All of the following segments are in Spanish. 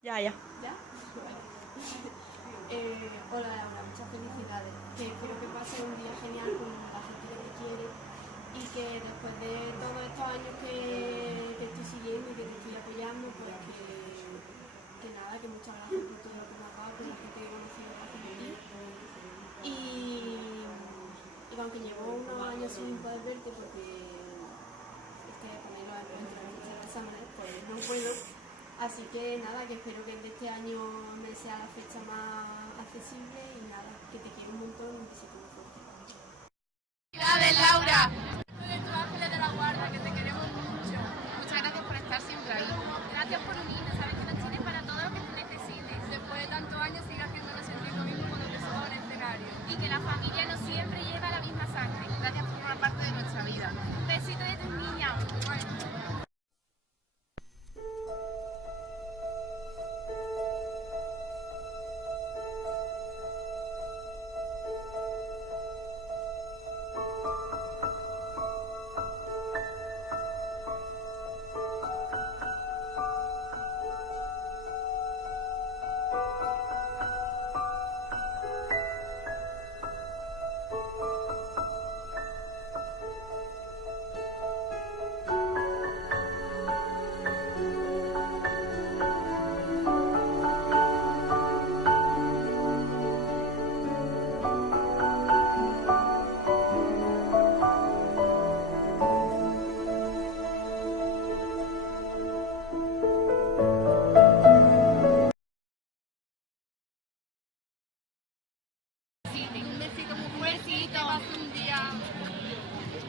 Ya, ya. ¿Ya? Hola Laura, muchas felicidades. Que espero que pases un día genial con la gente que te quiere y que después de todos estos años que te estoy siguiendo y que te estoy apoyando, pues que nada, que muchas gracias por todo lo que me has dado, por la gente que he conocido gracias a ti. Y aunque llevo unos años sin poder verte porque es que ponerlo entre las fechas de exámenes, pues no puedo. Así que nada, que espero que este año me sea la fecha más accesible y nada, que te quiero un montón y un besito muy fuerte. ¡Felicidades, Laura! Tú eres tu ángeles de la guarda, que te queremos mucho. Muchas gracias por estar siempre ahí. Gracias por unirnos, sabes que nos tienes para todo lo que tú necesites. Después de tantos años sigue haciéndonos sentir lo mismo cuando te subas al escenario. Y que la familia no siempre lleva la misma sangre. Gracias por formar parte de nuestra vida. Un besito de tus niñas. Un besito muy fuerte, te vas un día.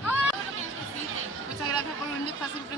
Todo lo que necesites. Muchas gracias por venir, estar siempre.